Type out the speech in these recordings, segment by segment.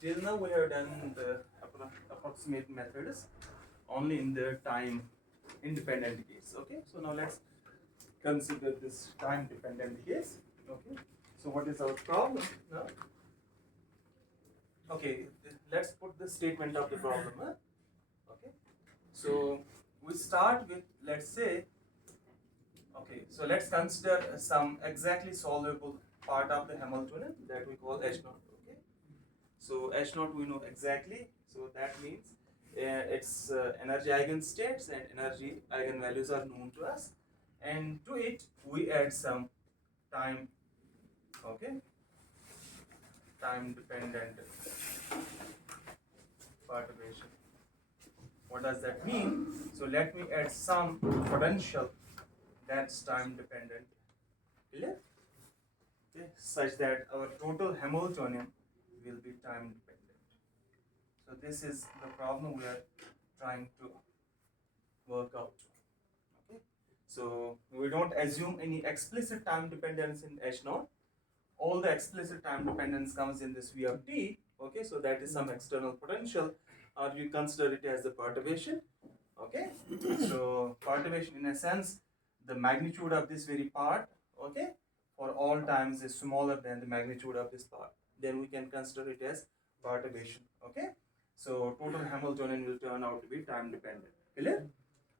till now we have done the approximate methods only in the time independent case. Okay, so now let's consider this time dependent case. Okay, so what is our problem now? Okay, let's put the statement of the problem. Huh? Okay, so we start with, let's say, okay, so let's consider some exactly solvable part of the Hamiltonian that we call H naught. Okay, so H naught we know exactly, so that means its energy eigenstates and energy eigenvalues are known to us, and to it we add some time. Okay, time dependent perturbation. What does that mean? So let me add some potential that's time dependent. Clear? Okay, such that our total Hamiltonian will be time dependent. So this is the problem we are trying to work out. Okay, so we don't assume any explicit time dependence in H naught. All the explicit time dependence comes in this V of t. Okay, so that is some external potential, or you consider it as the perturbation. Okay, so perturbation, in a sense, the magnitude of this very part, okay, for all times is smaller than the magnitude of this part, then we can consider it as perturbation. Okay, so total Hamiltonian will turn out to be time dependent. Clear?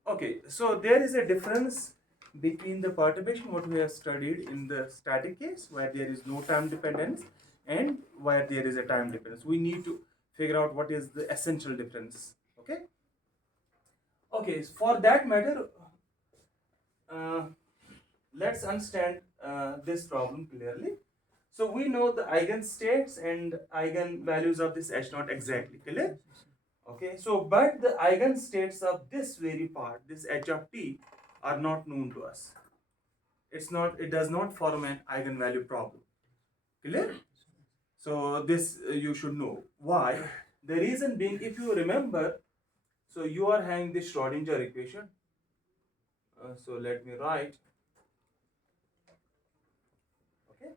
Okay, so there is a difference between the perturbation what we have studied in the static case, where there is no time dependence, and where there is a time dependence. We need to figure out what is the essential difference. Okay, okay, for that matter, uh, let's understand this problem clearly. So we know the eigenstates and eigenvalues of this H naught exactly. Clear? Okay, so but the eigenstates of this very part, this H of t, are not known to us. It does not form an eigenvalue problem. Clear? So this you should know. Why? The reason being, if you remember, so you are having this Schrodinger equation. So let me write. Okay.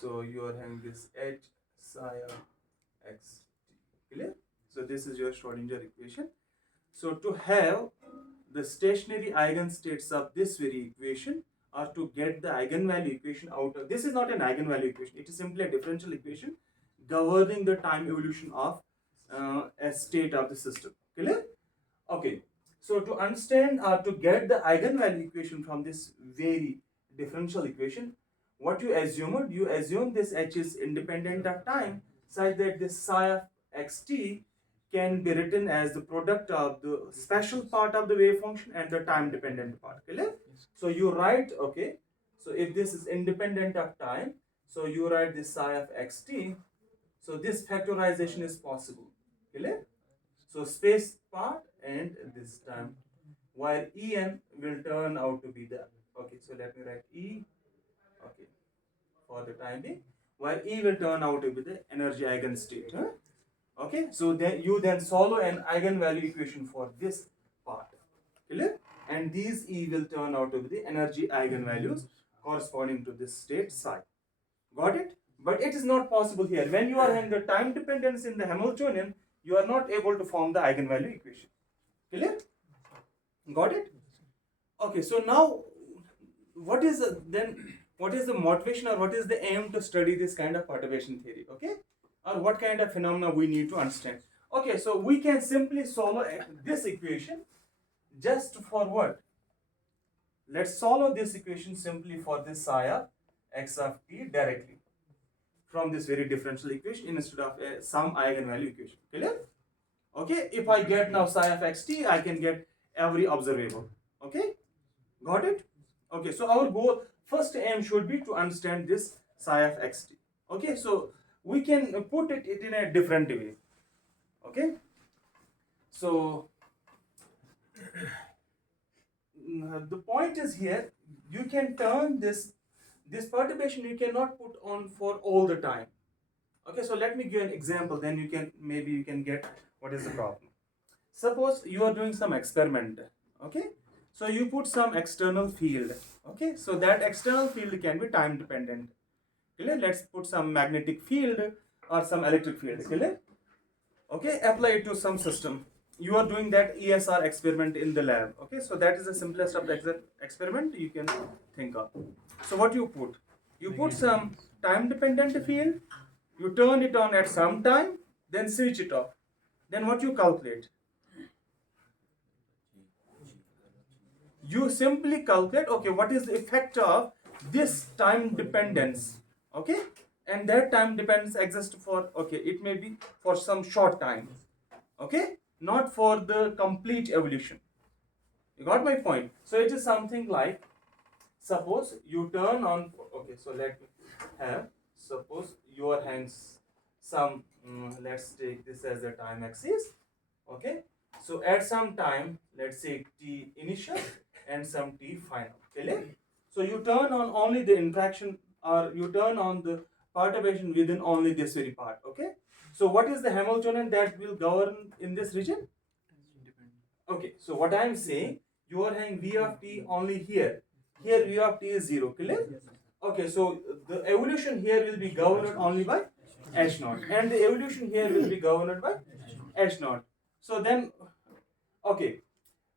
So you are having this H psi of x t. Clear? So this is your Schrodinger equation. So to have the stationary eigenstates of this very equation, or to get the eigenvalue equation out of this, is not an eigenvalue equation, it is simply a differential equation governing the time evolution of a state of the system. Clear? Okay, so to understand or to get the eigenvalue equation from this very differential equation, what you assume this h is independent of time, such that this psi of xt can be written as the product of the special part of the wave function and the time dependent part. Clear? So you write, okay, so if this is independent of time, so you write this psi of xt, so this factorization is possible. Clear? So space part and this time, while En will turn out to be the, okay, so let me write E, okay, for the time being, while E will turn out to be the energy eigenstate. Huh? Okay, so then you then solve an eigenvalue equation for this part. Clear? And these E will turn out to be the energy eigenvalues corresponding to this state psi. Got it? But it is not possible here. When you are having the time dependence in the Hamiltonian, you are not able to form the eigenvalue equation. Clear? Got it? Okay, so now what is the motivation, or what is the aim to study this kind of perturbation theory? Okay, or what kind of phenomena we need to understand? Okay, so we can simply solve this equation just for what? Let's solve this equation simply for this psi of x of t directly from this very differential equation instead of some eigenvalue equation. Clear? Okay, if I get now psi of xt, I can get every observable. Okay, got it? Okay, so our goal, first aim should be to understand this psi of xt. Okay, so we can put it in a different way. Okay, so the point is here, you can turn this perturbation you cannot put on for all the time. Okay, so let me give an example, then you can get what is the problem. Suppose you are doing some experiment. Okay, so you put some external field. Okay, so that external field can be time dependent. Let's put some magnetic field or some electric field. Clear? Okay, apply it to some system. You are doing that ESR experiment in the lab. Okay, so that is the simplest of the experiment you can think of. So what you put? You put some time dependent field, you turn it on at some time, then switch it off. Then what you calculate? You simply calculate, okay, what is the effect of this time dependence? Okay, and that time dependence exists for, okay, it may be for some short time. Okay, not for the complete evolution. You got my point? So it is something like, suppose you turn on, okay, so let me have, suppose you are having some, let's take this as the time axis. Okay, so at some time, let's say t initial and some t final. Okay, so you turn on only the interaction, or you turn on the perturbation within only this very part. Okay, so what is the Hamiltonian that will govern in this region? Okay, so what I am saying, you are having v of t only here. Here v of t is 0. Clear? Okay, so the evolution here will be governed only by h naught, and the evolution here will be governed by h naught. So then, okay,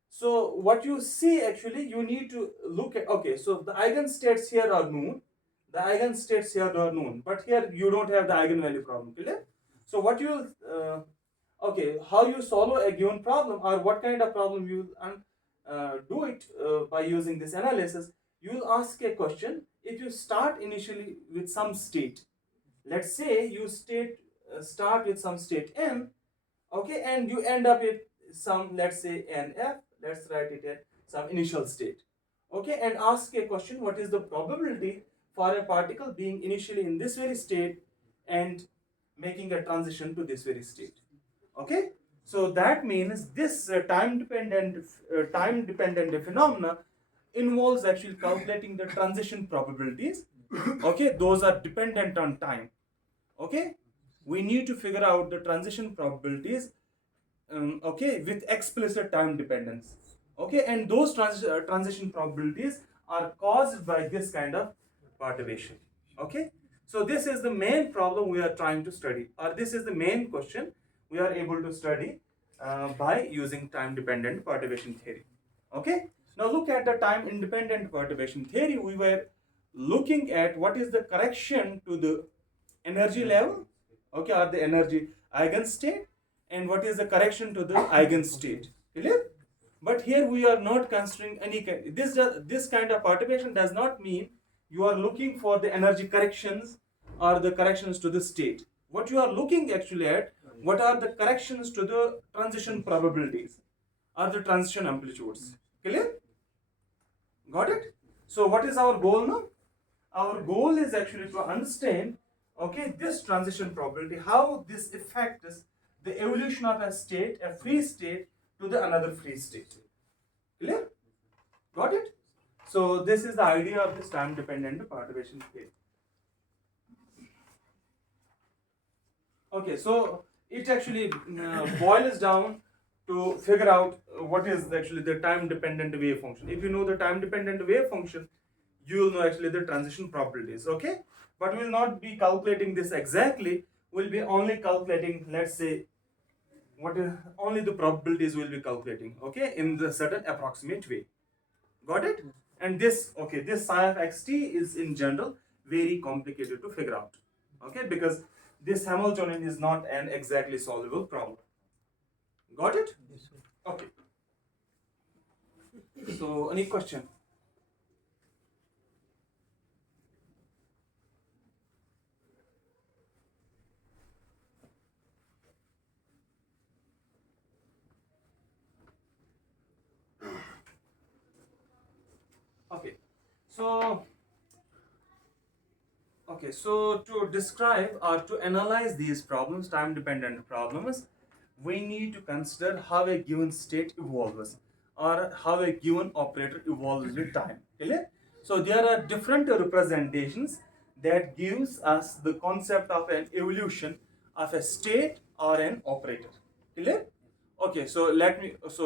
so what you see, actually you need to look at, okay, so the eigenstates here are known, the eigenstates here are known, but here you don't have the eigenvalue problem. Clear? So what you will, okay, how you solve a given problem, or what kind of problem you do it by using this analysis, you will ask a question. If you start initially with some state, let's say you start with some state n, okay, and you end up with some, let's say nf, let's write it at some initial state, okay, and ask a question, what is the probability for a particle being initially in this very state and making a transition to this very state. Okay, so that means this time dependent phenomena involves actually calculating the transition probabilities. Okay, those are dependent on time. Okay, we need to figure out the transition probabilities, okay, with explicit time dependence. Okay, and those transition probabilities are caused by this kind of perturbation. Okay, so this is the main problem we are trying to study, or this is the main question we are able to study by using time dependent perturbation theory. Okay, now look at the time independent perturbation theory. We were looking at what is the correction to the energy level, okay, or the energy eigenstate, and what is the correction to the eigenstate. Clear? But here we are not considering any kind. This kind of perturbation does not mean you are looking for the energy corrections or the corrections to the state. What you are looking actually at, what are the corrections to the transition probabilities or the transition amplitudes. Clear? Got it? So what is our goal now? Our goal is actually to understand, okay, this transition probability, how this affects the evolution of a state, a free state, to the another free state. Clear? Got it? So this is the idea of this time dependent perturbation theory. Okay, so it actually boils down to figure out what is actually the time dependent wave function. If you know the time dependent wave function, you will know actually the transition probabilities. Okay, but we will not be calculating this exactly. We'll be only calculating, let's say, what is only the probabilities we'll be calculating, okay, in the certain approximate way. Got it? And this, okay, this psi of xt is in general very complicated to figure out, okay, because this Hamiltonian is not an exactly solvable problem. Got it? Okay. So any question? Okay, so to describe or to analyze these problems, time dependent problems, we need to consider how a given state evolves or how a given operator evolves with time. Clear? So there are different representations that gives us the concept of an evolution of a state or an operator. Clear? Okay, so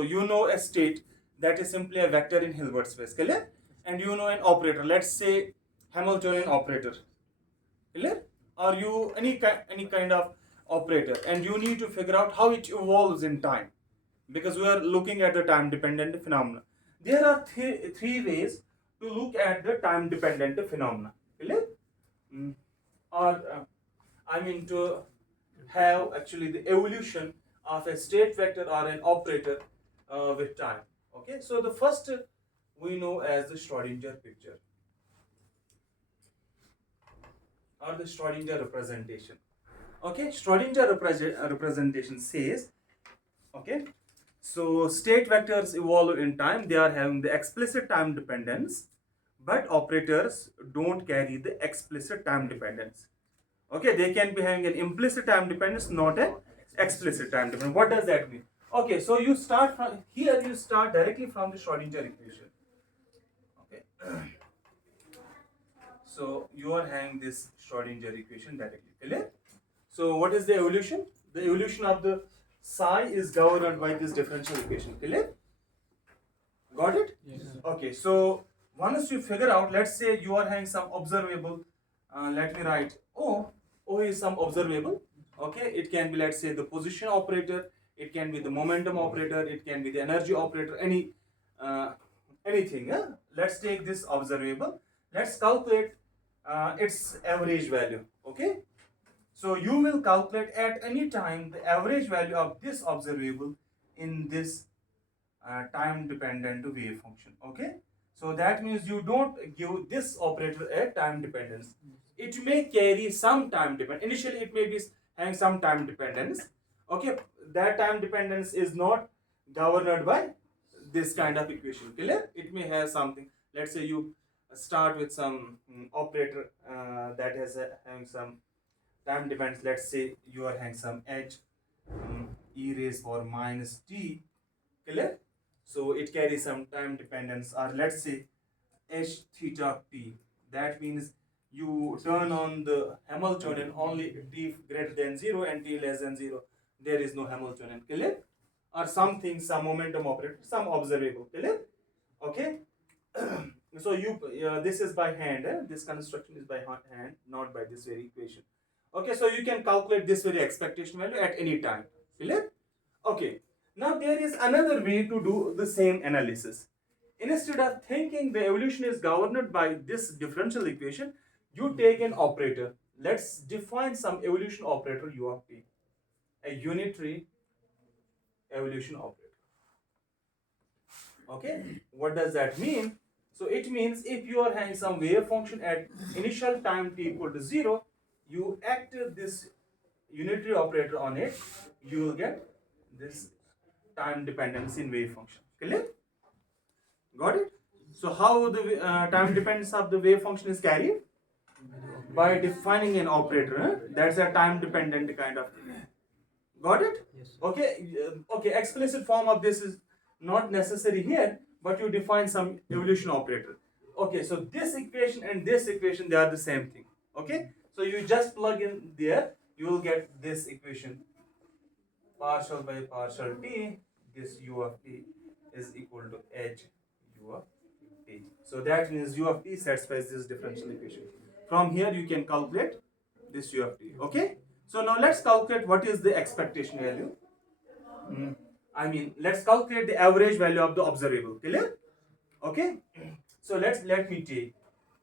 you know a state that is simply a vector in Hilbert space. Clear? And you know an operator, let's say Hamiltonian operator. Clear? or you any kind of operator, and you need to figure out how it evolves in time, because we are looking at the time dependent phenomena. There are three ways to look at the time dependent phenomena. Clear? Mm. Or I mean to have actually the evolution of a state vector or an operator with time. Okay, so the first we know as the Schrodinger picture or the Schrodinger representation. Okay, Schrodinger representation says, okay, so state vectors evolve in time. They are having the explicit time dependence, but operators don't carry the explicit time dependence. Okay, they can be having an implicit time dependence, not an explicit time dependence. What does that mean? Okay, so you start from here, you start directly from the Schrodinger equation. Okay, so you are having this Schrodinger equation directly. Clear? So what is the evolution? The evolution of the psi is governed by this differential equation. Clear? Got it? Yes. Okay, so once you figure out, let's say you are having some observable, let me write O. O is some observable. Okay, it can be, let's say, the position operator, it can be the momentum operator, it can be the energy operator, anything. Let's take this observable. Let's calculate its average value. Okay, so you will calculate at any time the average value of this observable in this time dependent wave function. Okay, so that means you don't give this operator a time dependence. It may carry some time dependence. Initially it may be having some time dependence. Okay, that time dependence is not governed by this kind of equation. Clear? It may have something. Let's say you start with some operator that has having some time dependence. Let's say you are having some h e raised power minus t. Clear? So it carries some time dependence, or let's say h theta t. That means you turn on the Hamiltonian only t greater than 0 and t less than 0. There is no Hamiltonian. Clear? Or something, some momentum operator, some observable. Clear? Okay. So you this is by hand. This construction is by hand, not by this very equation. Okay, so you can calculate this very expectation value at any time. Clear? Okay. Now there is another way to do the same analysis. Instead of thinking the evolution is governed by this differential equation, you take an operator. Let's define some evolution operator u of t, a unitary evolution operator. Okay, what does that mean? So it means if you are having some wave function at initial time t equal to 0, you active this unitary operator on it, you will get this time dependence in wave function. Clear? Got it? So how the time dependence of the wave function is carried? By defining an operator. That's a time dependent kind of thing. Got it? Yes. Okay. Okay. Explicit form of this is not necessary here, but you define some evolution operator. Okay. So this equation and this equation, they are the same thing. Okay. So you just plug in there, you will get this equation. Partial by partial t, this u of t is equal to h u of t. So that means u of t satisfies this differential equation. From here you can calculate this u of t. Okay. So now let's calculate what is the expectation value. I mean, let's calculate the average value of the observable. Clear? Okay. So let me take.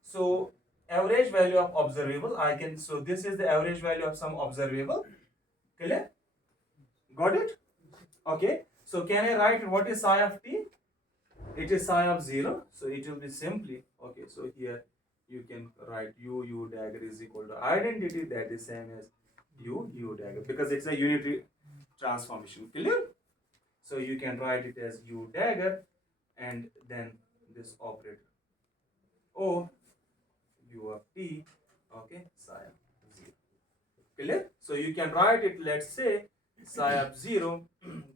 So average value of observable, I can. So this is the average value of some observable. Clear? Got it? Okay. So can I write what is psi of t? It is psi of 0. So it will be simply, okay, so here you can write u dagger is equal to identity, that is same as u dagger, because it's a unitary transformation. Clear? So you can write it as u dagger and then this operator o u of t, okay, psi of 0. Clear? So you can write it, let's say psi of 0,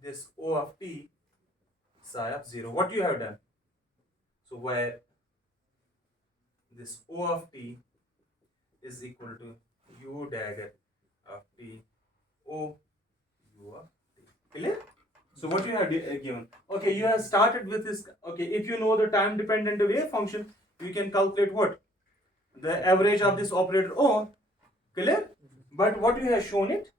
this o of t, psi of 0. What you have done? So where this o of t is equal to u dagger of t o u of t. Clear? So what you have given? Okay, you have started with this. Okay, if you know the time dependent wave function, you can calculate what? The average of this operator O. Clear? But what you have shown it,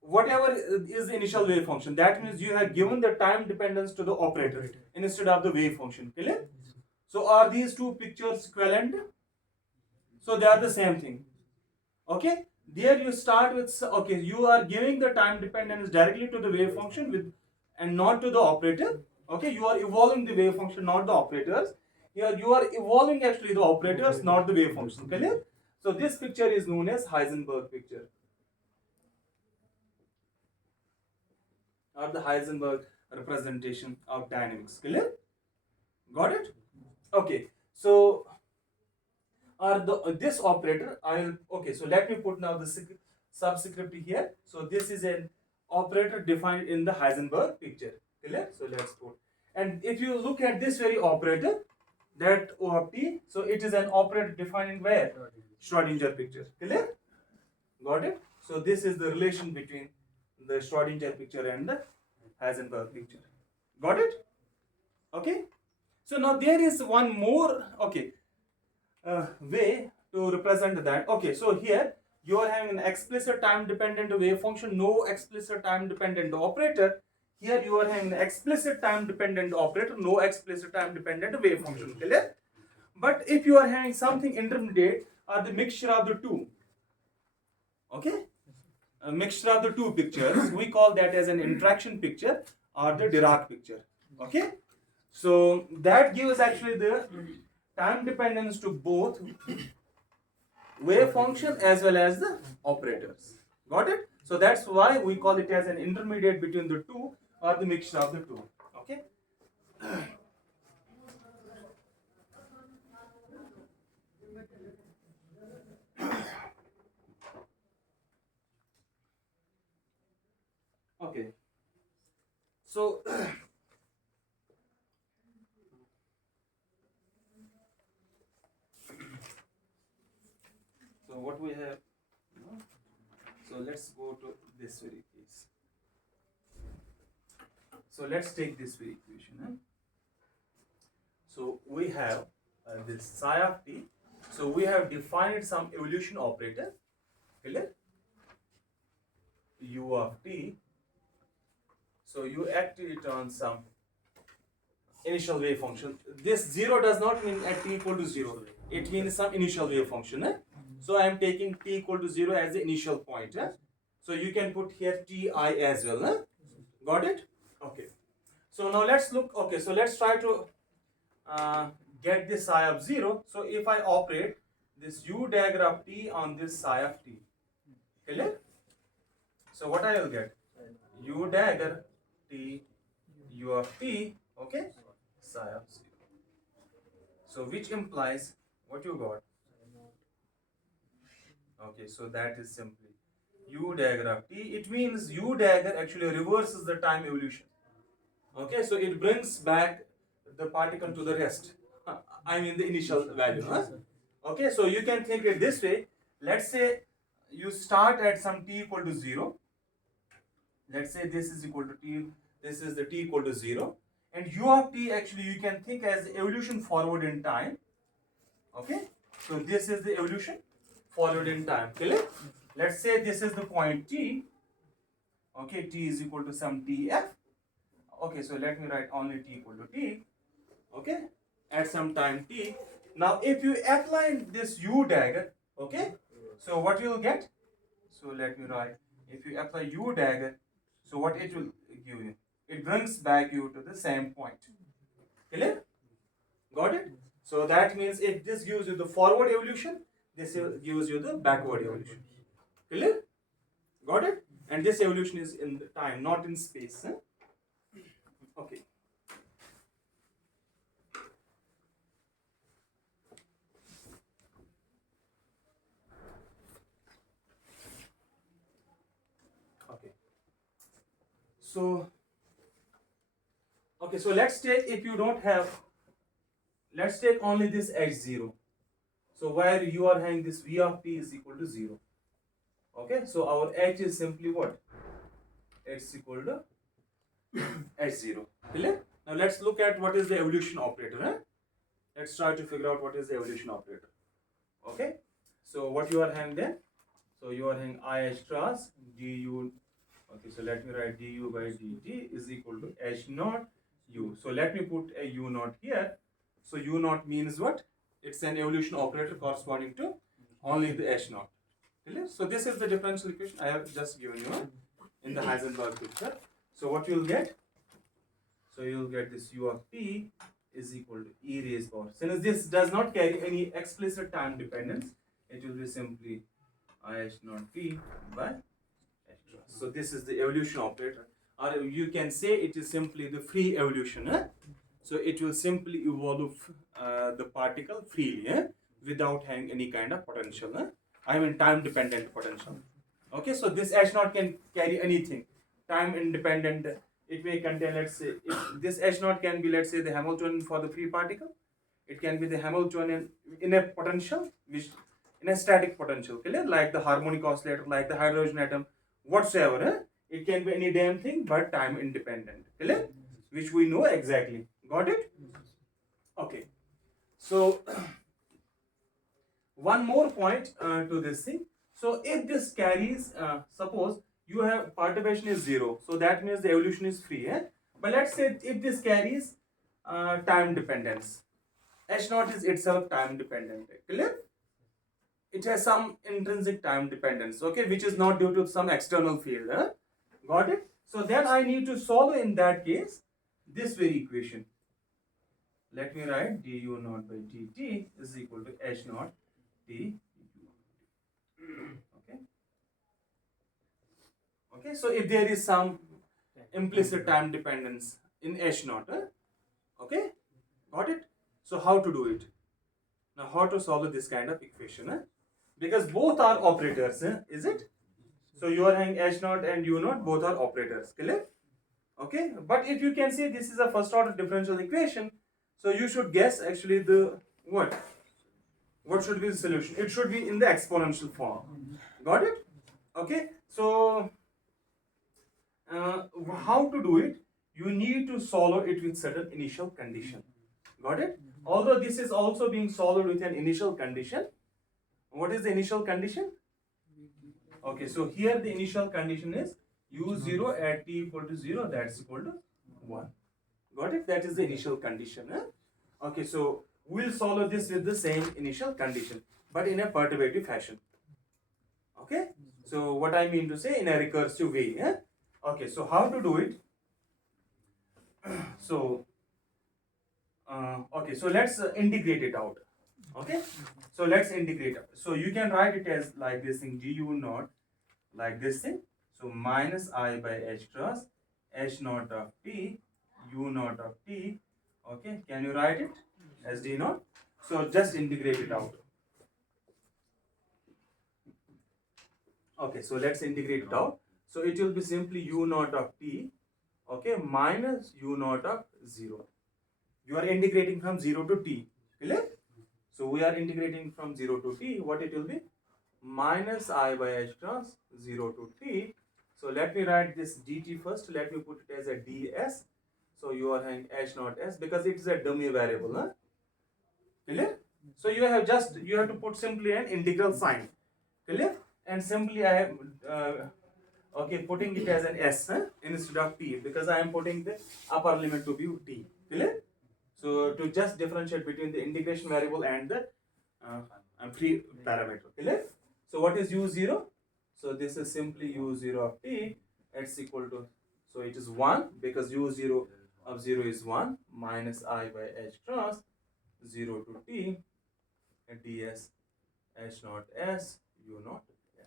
whatever is the initial wave function, that means you have given the time dependence to the operator instead of the wave function. Clear? So are these two pictures equivalent? So they are the same thing. Okay? There you start with, okay, you are giving the time dependence directly to the wave function with and not to the operator. Okay, you are evolving the wave function, not the operators. Here you are evolving actually the operators, not the wave function. Clear? So this picture is known as Heisenberg picture, or the Heisenberg representation of dynamics. Clear? Got it? Okay. So or this operator, I'll, okay, so let me put now the subscript here. So this is an operator defined in the Heisenberg picture. Clear? So let's put, and if you look at this very operator, that O of t, so it is an operator defined in where? Schrodinger picture. Clear? Got it? So this is the relation between the Schrodinger picture and the Heisenberg picture. Got it? Okay. So now there is one more, okay, way to represent that. Okay, so here you are having an explicit time dependent wave function, no explicit time dependent operator. Here you are having an explicit time dependent operator, no explicit time dependent wave function. Clear? But if you are having something intermediate or the mixture of the two, okay, a mixture of the two pictures, we call that as an interaction picture or the Dirac picture. Okay, so that gives actually the time dependence to both wave function as well as the operators. Got it? So that's why we call it as an intermediate between the two or the mixture of the two. Okay. Okay. So so what we have, so let's go to this very case. So let's take this very equation. So we have this psi of t. So we have defined some evolution operator. Clear? U of t. So you activate on some initial wave function. This 0 does not mean at t equal to 0. It means some initial wave function. So I am taking t equal to 0 as the initial point. So you can put here ti as well. Got it? Okay. So now let's look. Okay, so let's try to get this psi of 0. So if I operate this u dagger of t on this psi of t, clear? So what I will get? U dagger t u of t, okay, psi of 0. So which implies what you got? Okay, so that is simply u dagger of t. It means u dagger actually reverses the time evolution. Okay, so it brings back the particle to the rest. I mean the initial value. Okay, so you can think it this way. Let's say you start at some t equal to 0. Let's say this is equal to t, this is the t equal to 0. And u of t actually you can think as evolution forward in time. Okay, so this is the evolution forward in time. Clear? Let's say this is the point t. Okay, t is equal to some tf. Okay, so let me write only t equal to t. Okay, at some time t. Now if you apply this u dagger, okay, so what you will get? So let me write, if you apply u dagger, so what it will give you? It brings back you to the same point. Clear? Got it? So that means if this gives you the forward evolution, this gives you the backward evolution. Clear? Got it? And this evolution is in the time, not in space. Okay. Okay. So, okay, so let's take, if you don't have, let's take only this h0. So where you are having this v of t is equal to 0. Okay, so our h is simply what? It's equal to h0. Clear? Now let's look at what is the evolution operator. Let's try to figure out what is the evolution operator. Okay, so what you are having there? So you are having I H cross du. Okay, so let me write du by dt is equal to H naught u. So let me put a u naught here. So u naught means what? It's an evolution operator corresponding to only the H naught. Clear? So this is the differential equation I have just given you in the Heisenberg picture. So what you'll get? So you'll get this u of t is equal to e raised power. Since this does not carry any explicit time dependence, it will be simply I H naught t by H cross. So this is the evolution operator, or you can say it is simply the free evolution. So it will simply evolve the particle freely without having any kind of potential. I mean time dependent potential. Okay, so this H naught can carry anything. Time independent, it may contain, let's say, if this H naught can be, let's say, the Hamiltonian for the free particle. It can be the Hamiltonian in a potential, which in a static potential, clear? Like the harmonic oscillator, like the hydrogen atom, whatsoever. It can be any damn thing, but time independent, clear? Which we know exactly. Got it? Okay. So one more point to this thing. So if this carries, suppose you have perturbation is 0, so that means the evolution is free. But let's say if this carries time dependence, H naught is itself time dependent. Clear? It has some intrinsic time dependence, okay, which is not due to some external field. Got it? So then I need to solve in that case this very equation. Let me write du naught by dt is equal to H naught t. Okay, so if there is some implicit time dependence in H naught, okay, got it? So how to do it? Now how to solve this kind of equation? Because both are operators, is it? So you are having H naught and u naught, both are operators, clear? Okay, but if you can say this is a first order differential equation, so you should guess actually the what? What should be the solution? It should be in the exponential form. Got it? Okay, so how to do it? You need to solve it with certain initial condition. Got it? Although this is also being solved with an initial condition. What is the initial condition? Okay, so here the initial condition is u0 at t equal to 0, that's equal to 1. Got it? That is the initial condition. Okay, so we'll solve this with the same initial condition, but in a perturbative fashion. Okay, so what I mean to say, in a recursive way. Okay, so how to do it? So okay, so let's integrate it out. Okay, so let's integrate. So you can write it as like this thing, du naught, like this thing. So minus I by H cross H naught of t, u naught of t. Okay, can you write it as d naught? So just integrate it out. Okay, so let's integrate it out. So it will be simply u naught of t, okay, minus u naught of 0. You are integrating from 0 to t, clear? So we are integrating from 0 to t. What it will be? Minus I by H cross 0 to t. So let me write this dt first. Let me put it as a ds. So you are having H naught s because it is a dummy variable. Clear? So you have to put simply an integral sign. Clear? And simply I have okay, putting it as an s instead of t, because I am putting the upper limit to be t. Clear? So to just differentiate between the integration variable and the free parameter. Clear? So what is u0? So this is simply u0 of t. It's equal to, so it is 1 because u0 of 0 is 1 minus I by H cross 0 to t ds H naught s u naught s.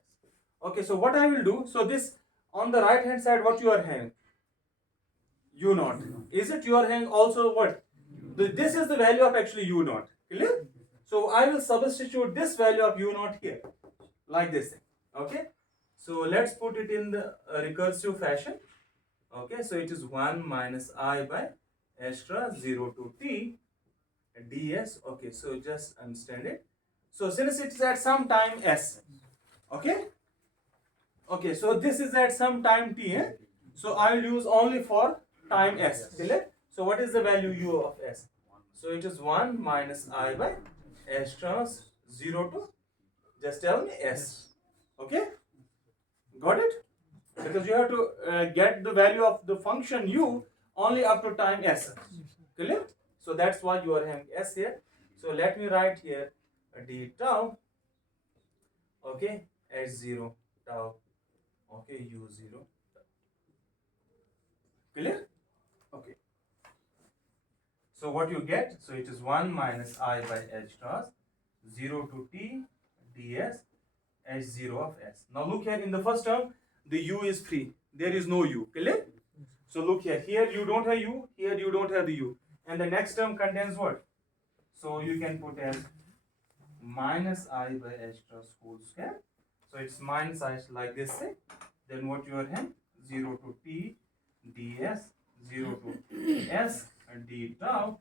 Okay, so what I will do, so this on the right hand side, what you are having? U naught. Is it you are having also what? This is the value of actually u naught. Clear? So I will substitute this value of u naught here, like this thing. Okay. So let's put it in the recursive fashion. Okay. So it is 1 minus I by H cross 0 to t ds. Okay. So just understand it. So since it is at some time s. Okay. Okay. So this is at some time t. So I will use only for time s. Clear? So what is the value u of s? So it is 1 minus I by H cross 0 to, just tell me, s. Okay, got it? Because you have to get the value of the function u only up to time s. Clear? So that's why you are having s here. So let me write here d tau, okay, h0 tau, okay, u0. Clear? Okay. So what you get? So it is 1 minus I by h cross 0 to t ds h0 of s. Now look here in the first term, the u is free. There is no u. Clear? So look here. Here you don't have u. Here you don't have the u. And the next term contains what? So you can put as minus I by h cross whole square. So it's minus I like this say. Then what you are having? 0 to t ds 0 to s and d tau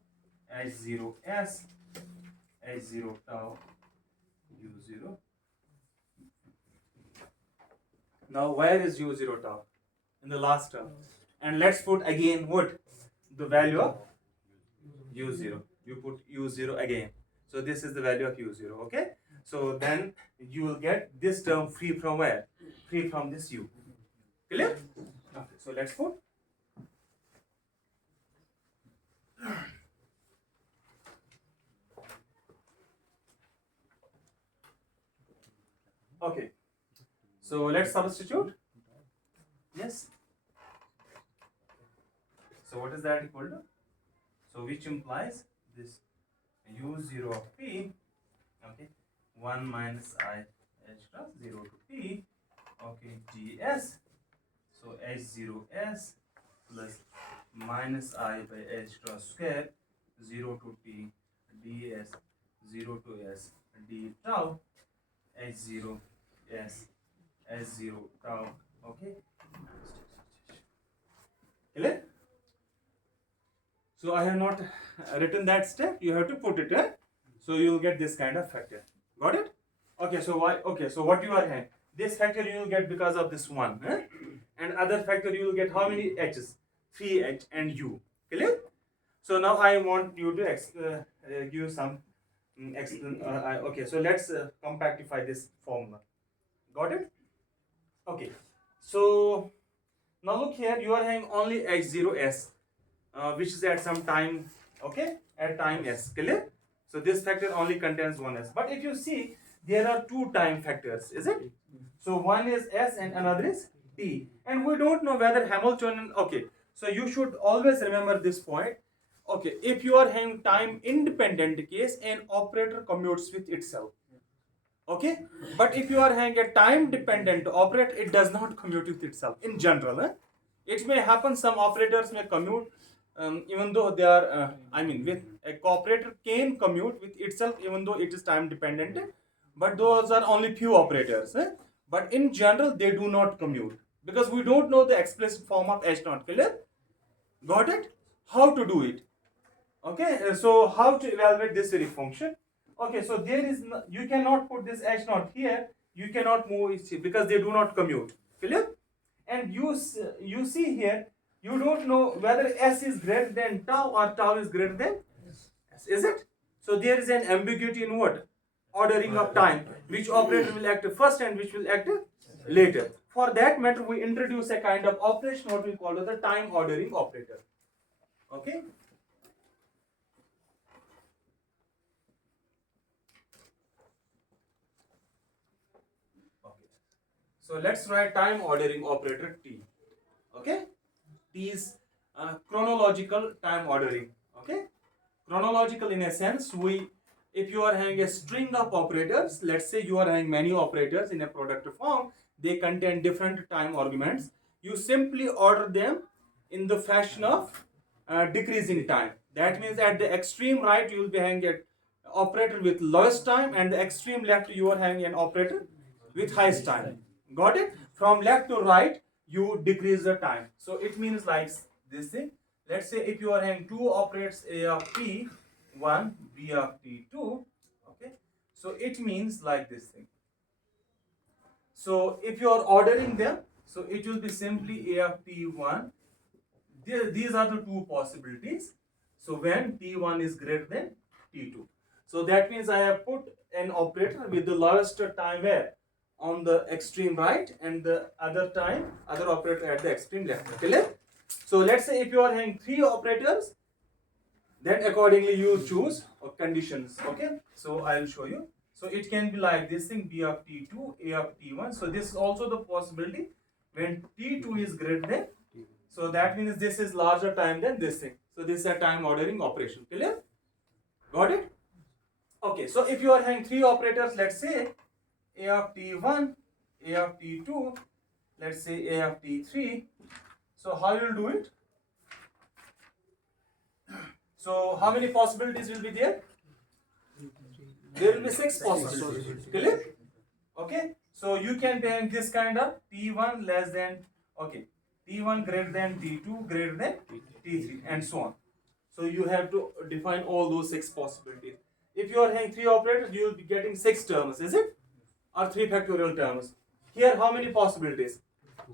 h0 s h0 tau u0. Now where is u0 tau? In the last term. And let's put again what? The value of u0. You put u0 again. So this is the value of u0. Okay. So then you will get this term free from where? Free from this u. Clear? Okay. So let's put. Okay. So let's substitute. Yes. So what is that equal to? So which implies this u0 of p, okay, 1 minus I h cross 0 to p, okay, ds. So h0s plus minus I by h cross square 0 to t ds 0 to s d tau h0 s h0 tau. Okay. Clear? So I have not written that step. You have to put it. So you will get this kind of factor. Got it? Okay. So why? Okay. So what you are having? This factor you will get because of this one, and other factor you will get how many h's? 3h and u. Clear? So now I want you to give some okay. So let's compactify this formula. Got it? Okay. So now look here. You are having only h0s. Which is at some time, okay, at time s. Clear? So this factor only contains one s. But if you see, there are two time factors, is it? So one is s and another is t. And we don't know whether Hamiltonian, okay. So you should always remember this point. Okay, if you are having time independent case, an operator commutes with itself. Okay, but if you are having a time dependent operator, it does not commute with itself in general. It may happen some operators may commute even though they are with a cooperator can commute with itself even though it is time dependent, but those are only few operators, but in general they do not commute because we don't know the explicit form of h0. Clear? Got it? How to do it? Okay, so how to evaluate this very function? Okay, so there is no, you cannot put this h0 here, you cannot move it here because they do not commute. Clear? And you see here, you don't know whether s is greater than tau or tau is greater than s. Is it? So there is an ambiguity in what? Ordering of time. Which operator will act first and which will act later. For that matter, we introduce a kind of operation what we call the time ordering operator. Okay? So let's write time ordering operator T. Okay? T is chronological time ordering. Okay? Chronological in a sense, if you are having a string of operators, let's say you are having many operators in a product form, they contain different time arguments. You simply order them in the fashion of decreasing time. That means at the extreme right, you will be having an operator with lowest time, and the extreme left, you are having an operator with highest time. Got it? From left to right, you decrease the time. So it means like this thing. Let's say if you are having two operators A of t1, B of t2, okay? So it means like this thing. So if you are ordering them, so it will be simply A of t1. These are the two possibilities. So when t1 is greater than t2. So that means I have put an operator with the lowest time where? on the extreme right and the other operator at the extreme left. Clear? So let's say if you are having 3 operators, then accordingly you choose conditions. Okay, so I'll show you. So it can be like this thing, b of t2, a of t1. So this is also the possibility when t2 is greater than, so that means this is larger time than this thing. So this is a time ordering operation. Clear? Got it? Okay, so if you are having 3 operators, let's say a of t1, a of t2, let's say a of t3. So how you will do it? So how many possibilities will be there? There will be 6 possibilities. Clear? Okay. So you can be having this kind of T1 less than, okay, T1 greater than T2 greater than T3 and so on. So you have to define all those 6 possibilities. If you are having 3 operators, you will be getting 6 terms, is it? Or 3 factorial terms. Here how many possibilities?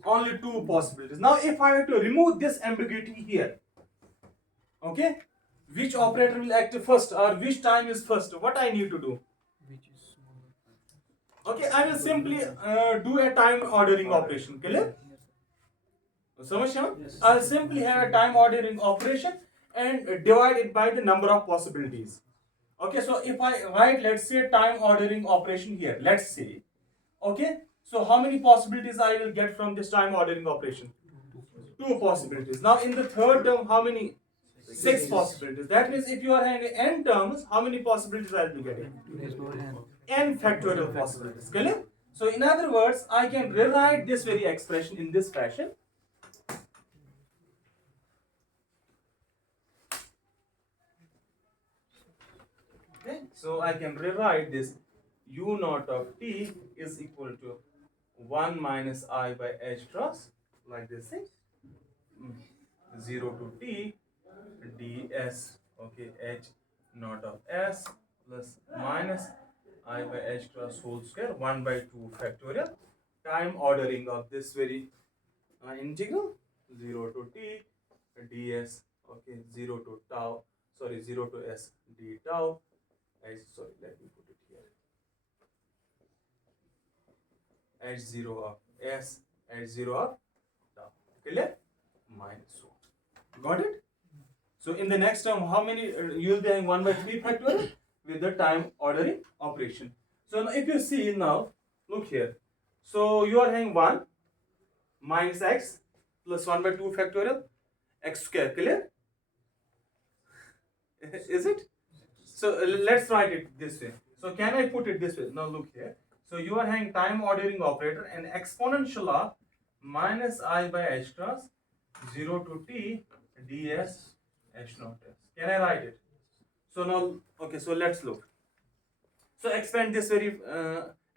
Only 2 possibilities. Now if I have to remove this ambiguity here, okay, which operator will act first or which time is first, what I need to do? Okay, I will simply do a time ordering operation. Clear? I'll simply have a time ordering operation and divide it by the number of possibilities. Okay, so if I write, let's say, time ordering operation here, let's say, okay, so how many possibilities I will get from this time ordering operation? 2 possibilities. Now in the third term, how many? 6 possibilities. That means if you are having n terms, how many possibilities I will be getting? N factorial possibilities. Clear? So in other words, I can rewrite this very expression in this fashion. Okay, so I can rewrite this u naught of t is equal to 1 minus I by h cross, like this thing, 0 to t ds, okay, h naught of s plus minus I by h cross whole square 1 by 2 factorial, time ordering of this very integral 0 to t ds, okay, 0 to tau, sorry, 0 to s d tau, sorry, let me put it here, h0 of s, h0 of tau. Clear? Minus 1. Got it? So in the next term, how many you will be having 1 by 3 factorial with the time ordering operation. So now if you see now, look here. So you are having 1 minus x plus 1 by 2 factorial x square. Clear? Is it? So let's write it this way. So can I put it this way? Now look here. So you are having time ordering operator and exponential of minus I by h cross 0 to t ds h naught s. Can I write it? So now, okay, so let's look. So expand this very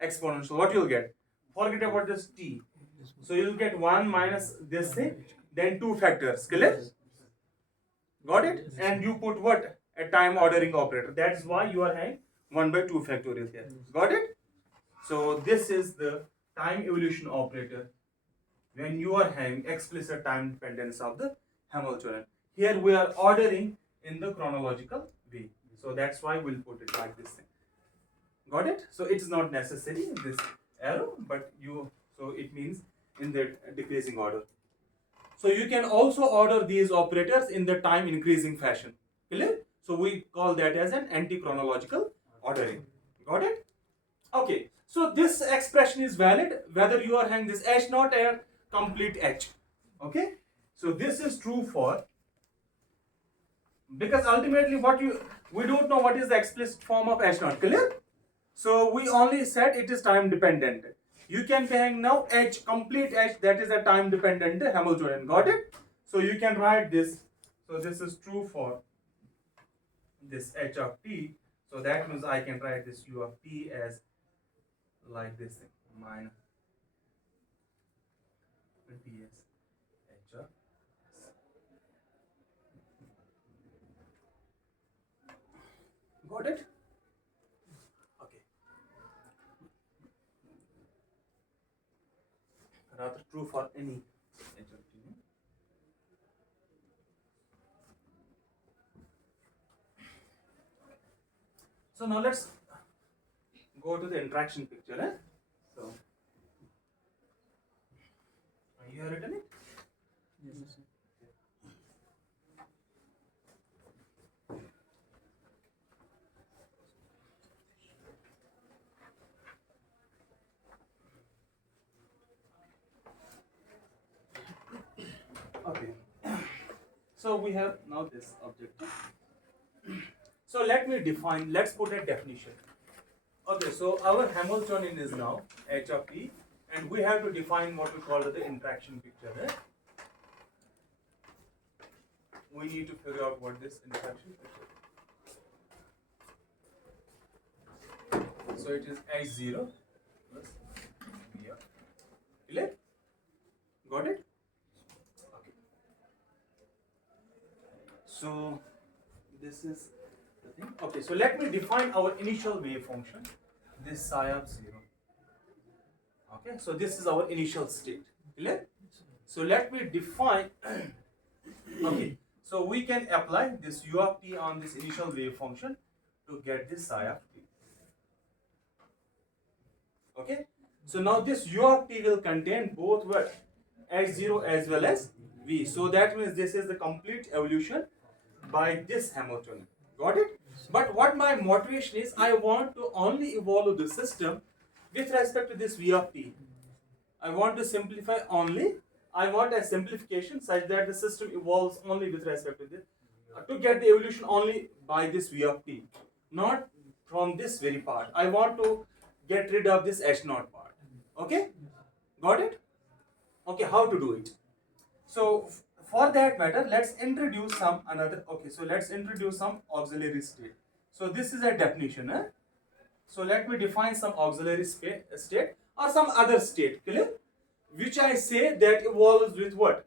exponential. What you'll get? Forget about this t. So you'll get 1 minus this thing, then 2 factors. Clear? Got it? And you put what? A time ordering operator. That's why you are having 1 by 2 factorial here. Got it? So this is the time evolution operator when you are having explicit time dependence of the Hamiltonian. Here we are ordering in the chronological way. So that's why we'll put it like this thing. Got it? So it's not necessary in this arrow, but so it means in the decreasing order. So you can also order these operators in the time increasing fashion. Clear? So we call that as an anti-chronological ordering. Got it? Okay. So this expression is valid whether you are having this h naught or complete h. Okay. So this is true for, because ultimately we don't know what is the explicit form of h naught. Clear? So we only said it is time dependent. You can be having now h, complete h, that is a time dependent Hamiltonian. Got it? So you can write this. So this is true for this h of t. So that means I can write this u of t as like this thing, minus ds h of s. Got it? Okay. Rather true for any h of t. So now let's go to the interaction picture. So You have written it? Yes, sir. Okay. So we have now this objective. So let me define, let's put a definition. Okay, so our Hamiltonian is now h of t, and we have to define what we call the interaction picture. Right? We need to figure out what this interaction picture is. So it is h0 plus v. Clear? Got it? Okay. So this is the thing. Okay, so let me define our initial wave function, this psi of 0. Okay, so this is our initial state. Clear? So let me define. Okay, so we can apply this u of t on this initial wave function to get this psi of t. Okay, so now this u of t will contain both what h0 as well as v. So that means this is the complete evolution by this Hamiltonian. Got it? But what my motivation is, I want to only evolve the system with respect to this v of t. I want to simplify only. I want a simplification such that the system evolves only with respect to this, to get the evolution only by this v of t, not from this very part. I want to get rid of this h naught part. Okay? Got it? Okay, how to do it? So for that matter, let's introduce some another. Okay, so let's introduce some auxiliary state. So this is a definition. So let me define some auxiliary state or some other state, clear? Which I say that evolves with what?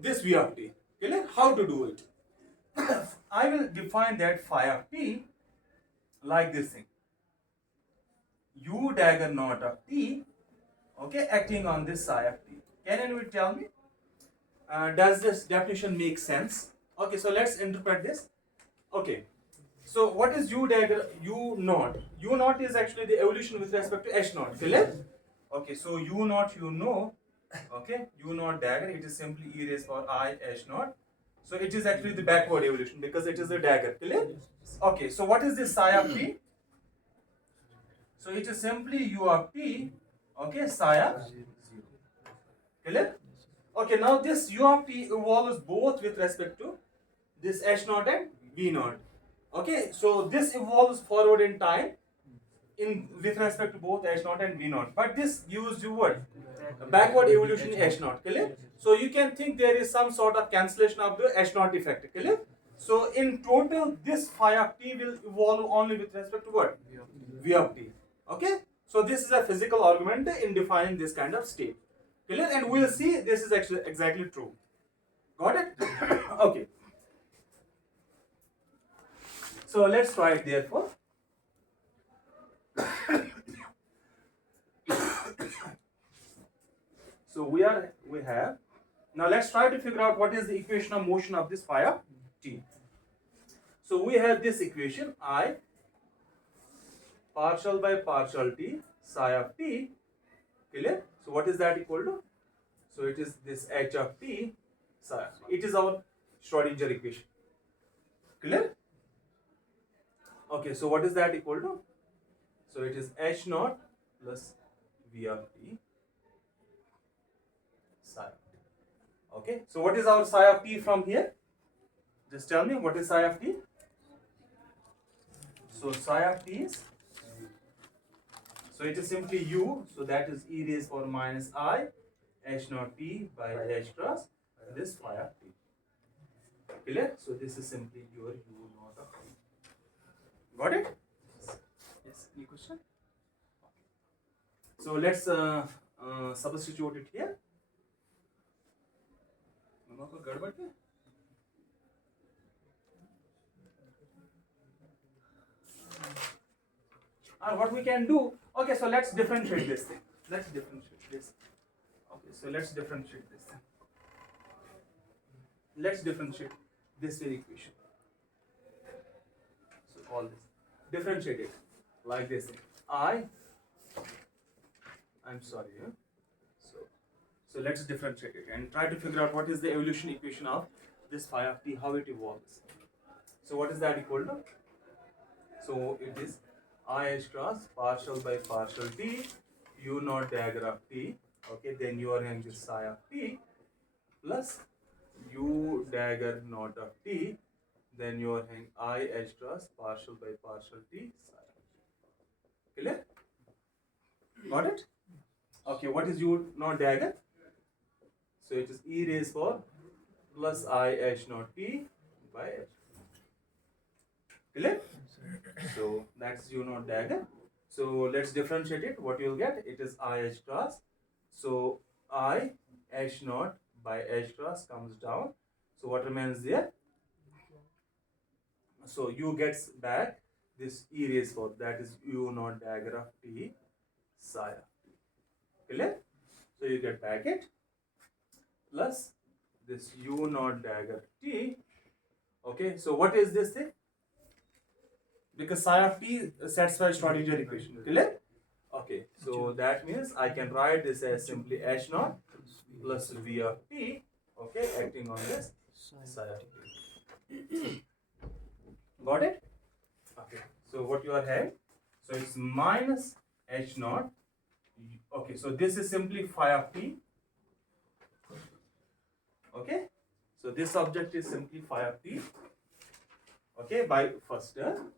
This v of t. Clear? How to do it? I will define that phi of t like this thing. U dagger naught of t, okay, acting on this psi of t. Can anyone tell me? Does this definition make sense? Okay, so let's interpret this. Okay, so what is u dagger? U naught. U naught is actually the evolution with respect to h naught. Clear? Okay, so u naught, you know. Okay, u naught dagger, it is simply e raised power I h naught. So it is actually the backward evolution because it is a dagger. Clear? Okay, so what is this psi of t? So it is simply u of t. Okay, psi of 0. Clear? Okay, now this u of t evolves both with respect to this h naught and v naught. Okay, so this evolves forward in time in with respect to both h naught and v naught. But this gives you what? A backward evolution h naught. Clear? So you can think there is some sort of cancellation of the h naught effect. Clear? So in total, this phi of t will evolve only with respect to what? V of t. Okay? So this is a physical argument in defining this kind of state. Clear? And we'll see this is actually exactly true. Got it? Okay. So let's try it therefore. So we have now let's try to figure out what is the equation of motion of this phi of t. So we have this equation I partial by partial t psi of t. Clear? So what is that equal to? So it is this h of t psi of t. It is our Schrodinger equation. Clear? Okay, so what is that equal to? So it is h naught plus v of t psi of t. Okay, so what is our psi of t from here? Just tell me what is psi of t? So psi of t is, so it is simply u, so that is e raised power minus I h naught t by h cross this phi of t. Clear? So this is simply your u naught of t. Got it? Yes. Any question? So let's substitute it here. What we can do? Okay, so let's differentiate this thing. Let's differentiate this. Okay, so let's differentiate this thing. Let's differentiate this very equation. So all this differentiate it like this thing. I'm sorry. So let's differentiate it and try to figure out what is the evolution equation of this phi of t, how it evolves. So what is that equal to? So it is I h cross partial by partial t u naught dagger of t. Okay, then you are having this psi of t plus u dagger naught of t. Then you are having I h cross partial by partial t psi. Clear? Got it? Okay, what is u naught dagger? So it is e raised for plus I h naught t by h. Clear? So that's u naught dagger. So let's differentiate it. What you'll get? It is I h cross. So I h naught by h cross comes down. So what remains there? So u gets back this e raised for, that is u naught dagger of t psi of t. Clear? So you get back it plus this u naught dagger t. Okay, so what is this thing? Because psi of t satisfies Schrodinger equation. Clear? Okay, so that means I can write this as simply h naught plus v of t. Okay, acting on this psi of t. Got it? Okay, so what you are having? So it's minus h naught. Okay, so this is simply phi of t. Okay, so this object is simply phi of t. Okay, by first term.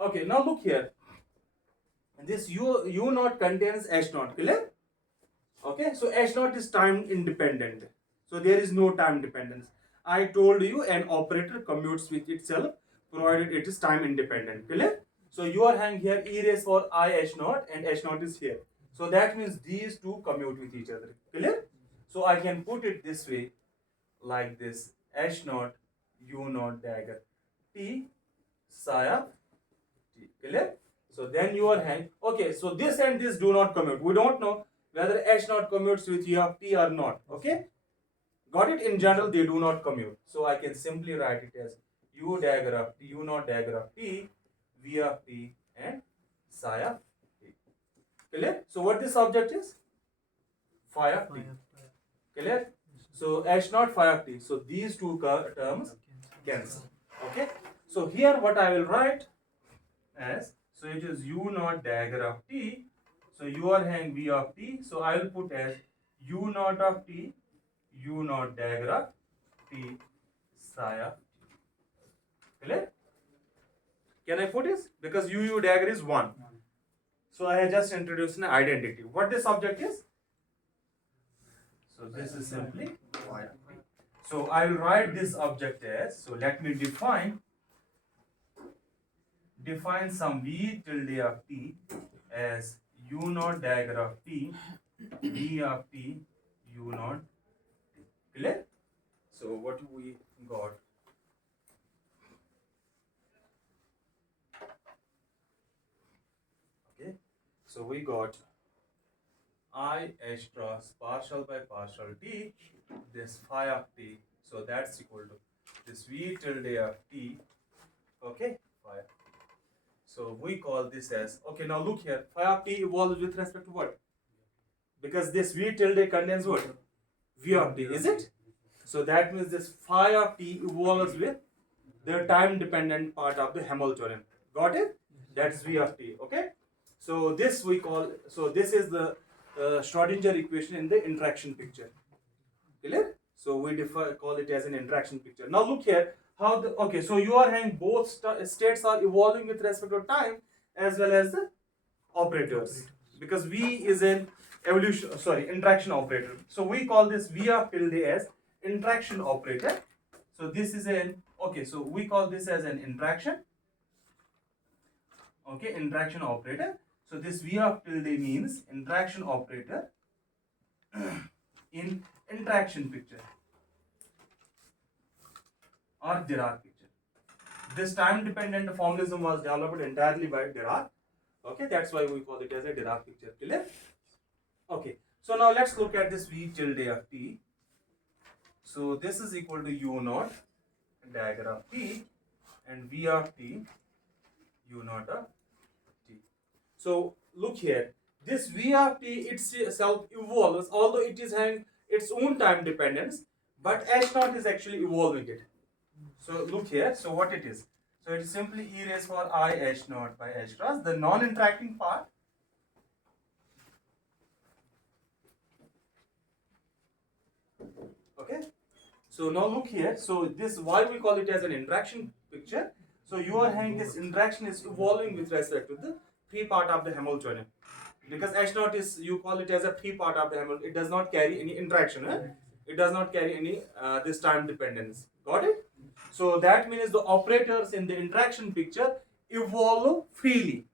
Okay, now look here. This u naught contains h naught. Clear? Okay, so h naught is time independent. So there is no time dependence. I told you an operator commutes with itself provided it is time independent. Clear? So you are having here e raised for I h naught and h naught is here. So that means these two commute with each other. Clear? So I can put it this way, like this: h naught u naught dagger t psi of t. Clear? So then you are having, okay, so this and this do not commute. We don't know whether h naught commutes with u of t or not. Okay? Got it? In general, they do not commute. So I can simply write it as u dagger of t, u naught dagger of t, v of t, and psi of t. Clear? So what this object is? Phi of t. Clear? So h naught phi of t. So these two terms cancel. Okay? So here what I will write as, so it is u naught dagger of t. So you are having v of t. So I will put as u naught of t, u naught dagger of t psi of t. Clear? Can I put this? Because u dagger is 1. So I have just introduced an identity. What this object is? So this is simply phi of t. So I will write this object as, so let me define some v tilde of t as u naught dagger of t, v of t, u naught t. Clear? So what we got? Okay, so we got I h cross partial by partial t, this phi of t, so that's equal to this v tilde of t. Okay, phi. So we call this as, okay, now look here, phi of t evolves with respect to what? Because this v tilde contains what? V of t, is it? So that means this phi of t evolves with the time dependent part of the Hamiltonian. Got it? That's v of t. Okay. So this we call, so this is the Schrodinger equation in the interaction picture. Clear? So we call it as an interaction picture. Now look here how the, okay, so you are having both states are evolving with respect to time as well as the operators, because v is an interaction operator. So we call this v of tilde as interaction operator. So this is an, okay, so we call this as an interaction. Okay, interaction operator. So this v of tilde means interaction operator in interaction picture or Dirac picture. This time dependent formalism was developed entirely by Dirac. Okay, that's why we call it as a Dirac picture. Clear? Okay, so now let's look at this v tilde of t. So this is equal to u naught dagger of t and v of t, u naught of t. So look here, this v of t itself evolves, although it is having its own time dependence, but h naught is actually evolving it. So look here. So what it is? So it is simply e raised for I h naught by h cross. The non-interacting part. Okay. So now look here. So this, why we call it as an interaction picture. So you are having this interaction is evolving with respect to the free part of the Hamiltonian. Because H naught is, you call it as a free part of the Hamiltonian. It does not carry any interaction. It does not carry any this time dependence. Got it? So that means the operators in the interaction picture evolve freely.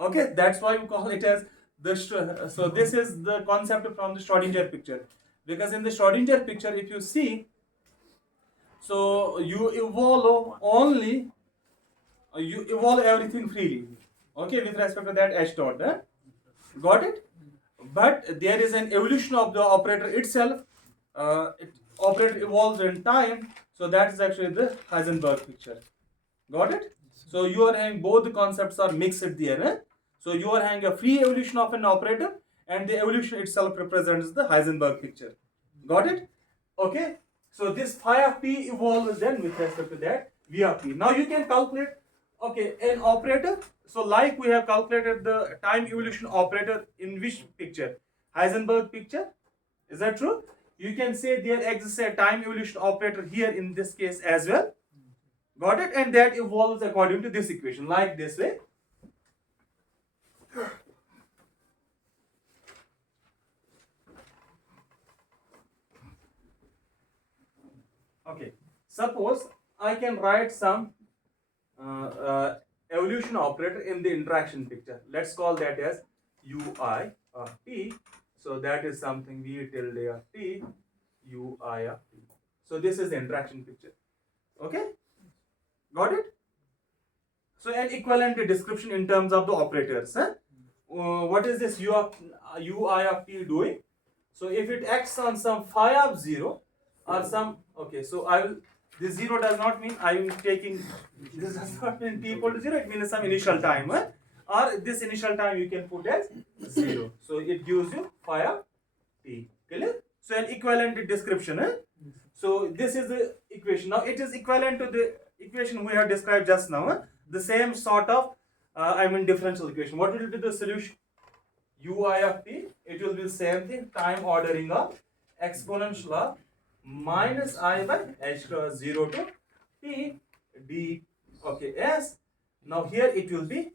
Okay, that's why we call it as the. So this is the concept from the Schrodinger picture. Because in the Schrodinger picture, if you see, so you evolve only, you evolve everything freely. Okay, with respect to that h dot. Got it? But there is an evolution of the operator itself. Operator evolves in time. So that is actually the Heisenberg picture. Got it? So you are having both the concepts are mixed there. So you are having a free evolution of an operator, and the evolution itself represents the Heisenberg picture. Got it? Okay. So this phi of p evolves then with respect to that v of p. Now you can calculate, okay, an operator. So like we have calculated the time evolution operator in which picture? Heisenberg picture. Is that true? You can say there exists a time evolution operator here in this case as well. Got it? And that evolves according to this equation, like this way. Okay. Suppose I can write some evolution operator in the interaction picture. Let's call that as ui of t. So that is something v tilde of t, ui of t. So this is the interaction picture. Okay? Got it? So an equivalent description in terms of the operators. What is this ui of t doing? So if it acts on some phi of 0 or some, okay, so I will, this 0 does not mean I am taking, this does not mean t equal to 0, it means some initial time. Or this initial time you can put as 0. So it gives you phi of t. Clear? So an equivalent description. So this is the equation. Now it is equivalent to the equation we have described just now. The same sort of, differential equation. What will be the solution? Ui of t, it will be the same thing, time ordering of exponential of minus I by h cross 0 to t d, okay, s. Now here it will be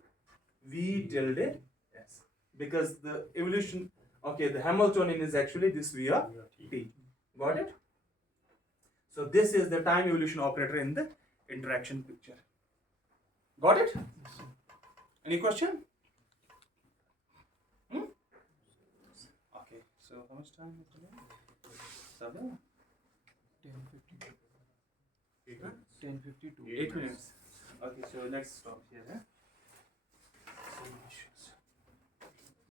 v tilde s, because the evolution, okay, the Hamiltonian is actually this v of t. Got it? So this is the time evolution operator in the interaction picture. Got it? Any question? Okay, so how much time is it? 7? 10:52. 8 minutes. Okay, so let's stop here. So